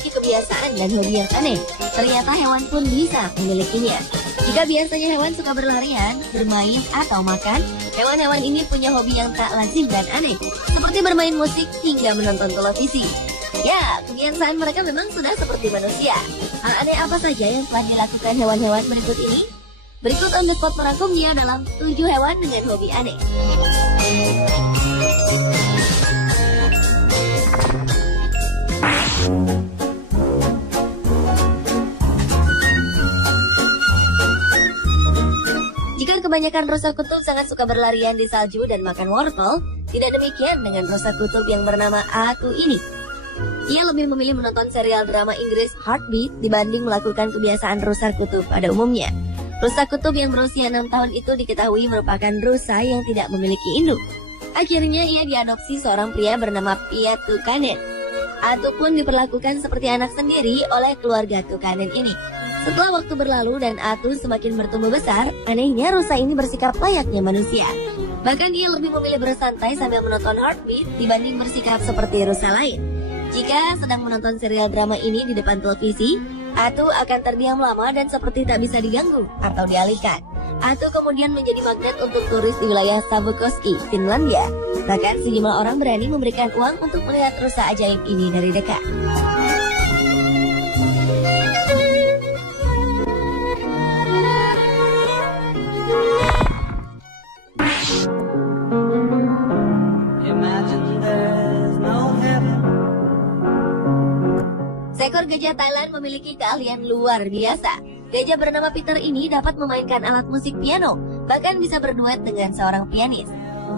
memiliki kebiasaan dan hobi yang aneh, ternyata hewan pun bisa memilikinya. Jika biasanya hewan suka berlarian, bermain, atau makan, hewan-hewan ini punya hobi yang tak lazim dan aneh, seperti bermain musik hingga menonton televisi. Ya, kebiasaan mereka memang sudah seperti manusia. Hal aneh apa saja yang telah dilakukan hewan-hewan berikut ini? Berikut On The Spot merangkumnya dalam 7 hewan dengan hobi aneh. Jika kebanyakan rusa kutub sangat suka berlarian di salju dan makan wortel, tidak demikian dengan rusa kutub yang bernama Atu ini. Ia lebih memilih menonton serial drama Inggris Heartbeat dibanding melakukan kebiasaan rusa kutub pada umumnya. Rusa kutub yang berusia 6 tahun itu diketahui merupakan rusa yang tidak memiliki induk. Akhirnya ia diadopsi seorang pria bernama Pia Tukanen. Atu pun diperlakukan seperti anak sendiri oleh keluarga Tukanen ini. Setelah waktu berlalu dan Atu semakin bertumbuh besar, anehnya rusa ini bersikap layaknya manusia. Bahkan ia lebih memilih bersantai sambil menonton Heartbeat dibanding bersikap seperti rusa lain. Jika sedang menonton serial drama ini di depan televisi, Atu akan terdiam lama dan seperti tak bisa diganggu atau dialihkan. Atu kemudian menjadi magnet untuk turis di wilayah Savukoski, Finlandia. Bahkan sejumlah orang berani memberikan uang untuk melihat rusa ajaib ini dari dekat. Seekor gajah Thailand memiliki keahlian luar biasa. Gajah bernama Peter ini dapat memainkan alat musik piano, bahkan bisa berduet dengan seorang pianis.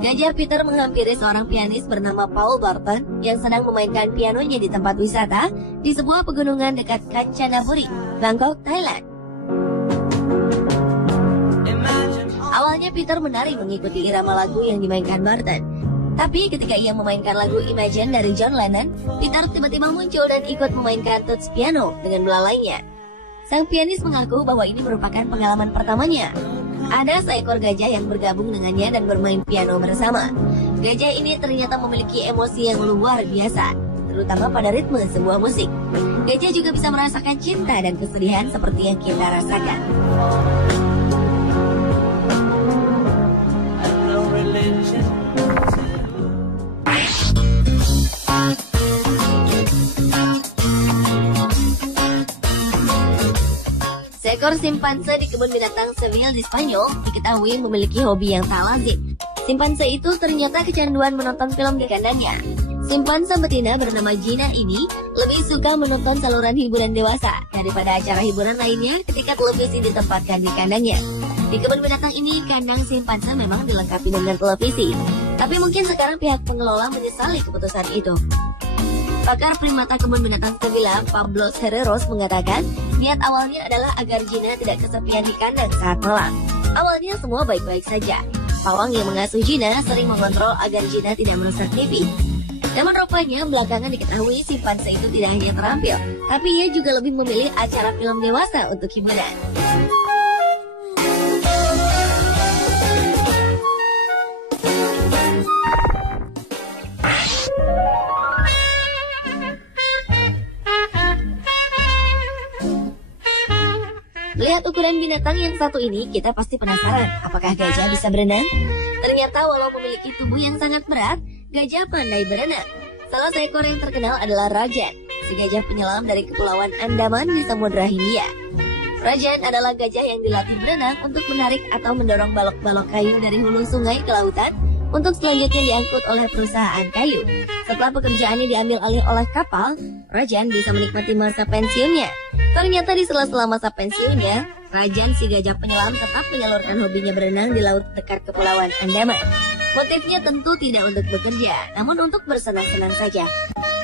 Gajah Peter menghampiri seorang pianis bernama Paul Barton yang sedang memainkan pianonya di tempat wisata di sebuah pegunungan dekat Kanchanaburi, Bangkok, Thailand. Awalnya Peter menari mengikuti irama lagu yang dimainkan Barton. Tapi ketika ia memainkan lagu Imagine dari John Lennon, Peter tiba-tiba muncul dan ikut memainkan tuts piano dengan belalainya. Sang pianis mengaku bahwa ini merupakan pengalaman pertamanya. Ada seekor gajah yang bergabung dengannya dan bermain piano bersama. Gajah ini ternyata memiliki emosi yang luar biasa, terutama pada ritme sebuah musik. Gajah juga bisa merasakan cinta dan kesedihan seperti yang kita rasakan. Seekor simpanse di kebun binatang Seville di Spanyol diketahui memiliki hobi yang tak lazim. Simpanse itu ternyata kecanduan menonton film di kandangnya. Simpanse betina bernama Gina ini lebih suka menonton saluran hiburan dewasa daripada acara hiburan lainnya ketika televisi ditempatkan di kandangnya. Di kebun binatang ini, kandang simpanse memang dilengkapi dengan televisi. Tapi mungkin sekarang pihak pengelola menyesali keputusan itu. Pakar primata kebun binatang Sevilla, Pablo Herreros mengatakan, niat awalnya adalah agar Gina tidak kesepian di kandang saat malam. Awalnya semua baik-baik saja. Pawang yang mengasuh Gina sering mengontrol agar Gina tidak merusak TV. Namun rupanya belakangan diketahui simpanse itu tidak hanya terampil, tapi ia juga lebih memilih acara film dewasa untuk hiburan. Melihat ukuran binatang yang satu ini, kita pasti penasaran, apakah gajah bisa berenang? Ternyata walau memiliki tubuh yang sangat berat, gajah pandai berenang. Salah seekor yang terkenal adalah Rajan, si gajah penyelam dari Kepulauan Andaman di Samudra Hindia. Rajan adalah gajah yang dilatih berenang untuk menarik atau mendorong balok-balok kayu dari hulu sungai ke lautan untuk selanjutnya diangkut oleh perusahaan kayu. Setelah pekerjaannya diambil alih oleh kapal, Rajan bisa menikmati masa pensiunnya. Ternyata di sela-sela masa pensiunnya, Rajan si gajah penyelam tetap menyalurkan hobinya berenang di laut dekat Kepulauan Andaman. Motifnya tentu tidak untuk bekerja, namun untuk bersenang-senang saja.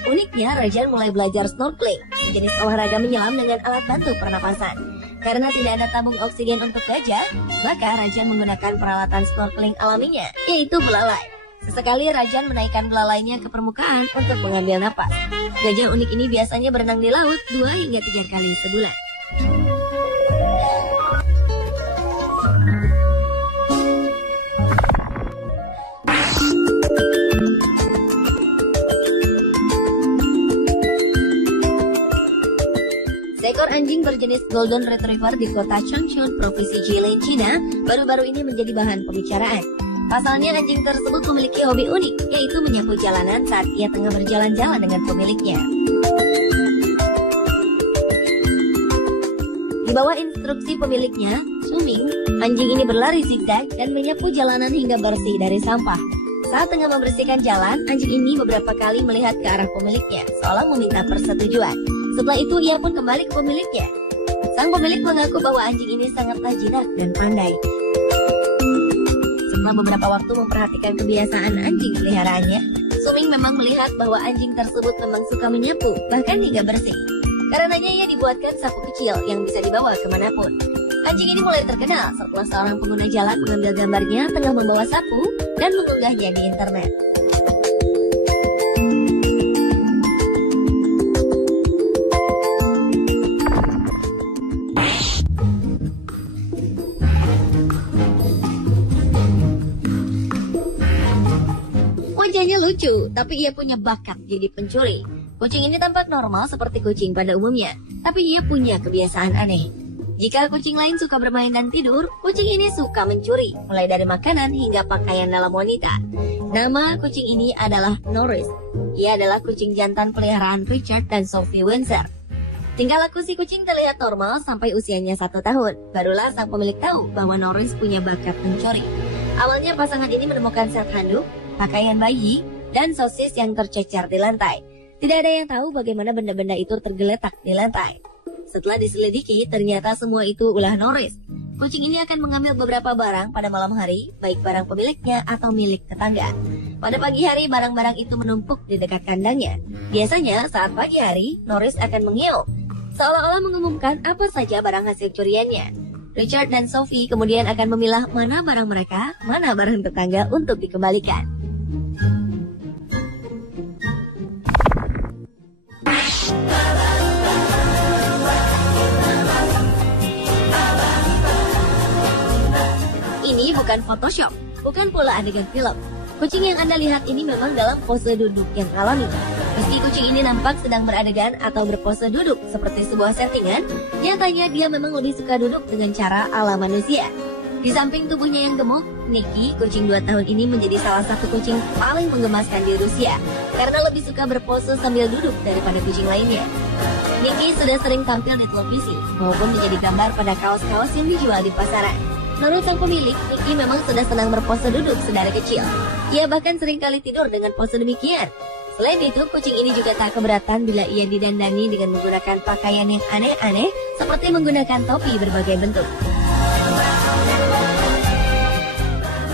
Uniknya, Rajan mulai belajar snorkeling, jenis olahraga menyelam dengan alat bantu pernapasan. Karena tidak ada tabung oksigen untuk gajah, maka Rajan menggunakan peralatan snorkeling alaminya, yaitu belalai. Sesekali Rajan menaikkan belalainya ke permukaan untuk mengambil napas. Gajah unik ini biasanya berenang di laut 2 hingga 3 kali sebulan. jenis Golden Retriever di kota Changchun, Provinsi Jilin, China, baru-baru ini menjadi bahan pembicaraan. Pasalnya anjing tersebut memiliki hobi unik, yaitu menyapu jalanan saat ia tengah berjalan-jalan dengan pemiliknya. Di bawah instruksi pemiliknya, Suming, anjing ini berlari zigzag dan menyapu jalanan hingga bersih dari sampah. Saat tengah membersihkan jalan, anjing ini beberapa kali melihat ke arah pemiliknya, seolah meminta persetujuan. Setelah itu, ia pun kembali ke pemiliknya. Sang pemilik mengaku bahwa anjing ini sangatlah jinak dan pandai. Setelah beberapa waktu memperhatikan kebiasaan anjing peliharaannya, Suming memang melihat bahwa anjing tersebut memang suka menyapu, bahkan hingga bersih. Karenanya ia dibuatkan sapu kecil yang bisa dibawa kemanapun. Anjing ini mulai terkenal setelah seorang pengguna jalan mengambil gambarnya tengah membawa sapu dan mengunggahnya di internet. Wajahnya lucu, tapi ia punya bakat jadi pencuri. Kucing ini tampak normal seperti kucing pada umumnya, tapi ia punya kebiasaan aneh. Jika kucing lain suka bermain dan tidur, kucing ini suka mencuri, mulai dari makanan hingga pakaian dalam wanita. Nama kucing ini adalah Norris. Ia adalah kucing jantan peliharaan Richard dan Sophie Windsor. Tingkah laku si kucing terlihat normal sampai usianya 1 tahun. Barulah sang pemilik tahu bahwa Norris punya bakat mencuri. Awalnya pasangan ini menemukan set handuk, pakaian bayi, dan sosis yang tercecer di lantai. Tidak ada yang tahu bagaimana benda-benda itu tergeletak di lantai. Setelah diselidiki, ternyata semua itu ulah Norris. Kucing ini akan mengambil beberapa barang pada malam hari, baik barang pemiliknya atau milik tetangga. Pada pagi hari, barang-barang itu menumpuk di dekat kandangnya. Biasanya, saat pagi hari, Norris akan mengiau, seolah-olah mengumumkan apa saja barang hasil curiannya. Richard dan Sophie kemudian akan memilah mana barang mereka, mana barang tetangga untuk dikembalikan. Ini bukan Photoshop, bukan pula adegan film. Kucing yang Anda lihat ini memang dalam pose duduk yang alami. Meski kucing ini nampak sedang beradegan atau berpose duduk seperti sebuah settingan, nyatanya dia memang lebih suka duduk dengan cara ala manusia. Di samping tubuhnya yang gemuk, Nikki, kucing 2 tahun ini menjadi salah satu kucing paling menggemaskan di Rusia karena lebih suka berpose sambil duduk daripada kucing lainnya. Nikki sudah sering tampil di televisi maupun menjadi gambar pada kaos-kaos yang dijual di pasaran. Menurut sang pemilik, Nikki memang sudah senang berpose duduk sedari kecil. Ia bahkan sering kali tidur dengan pose demikian. Selain itu, kucing ini juga tak keberatan bila ia didandani dengan menggunakan pakaian yang aneh-aneh seperti menggunakan topi berbagai bentuk.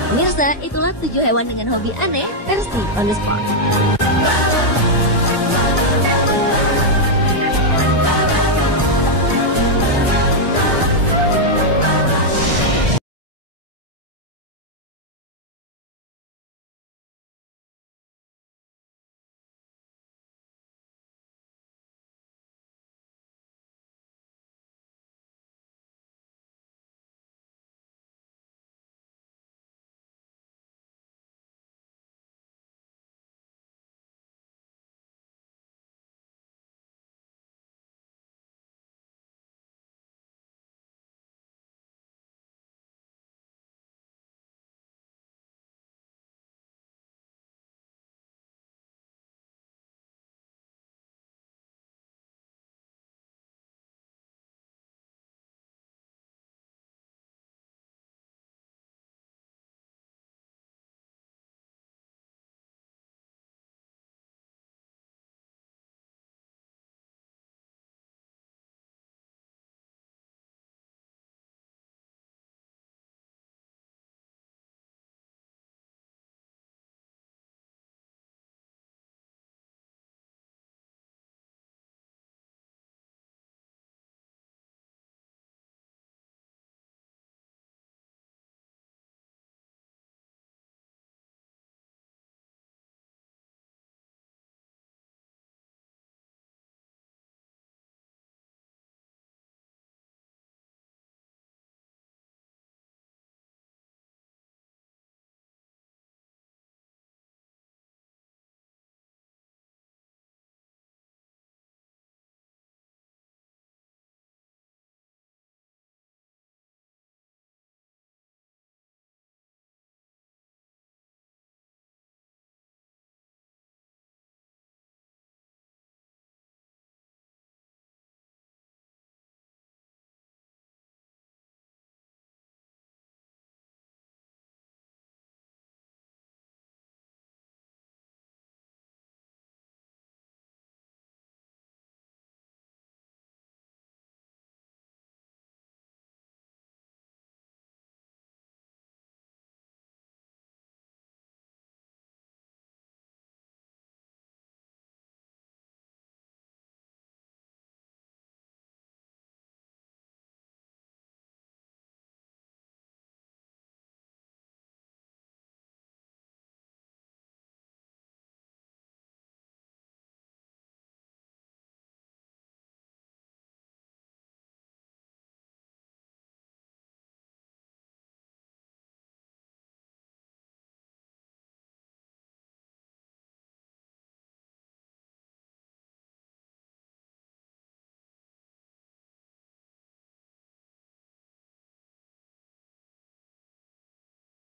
Pemirsa, itulah 7 hewan dengan hobi aneh versi On The Spot.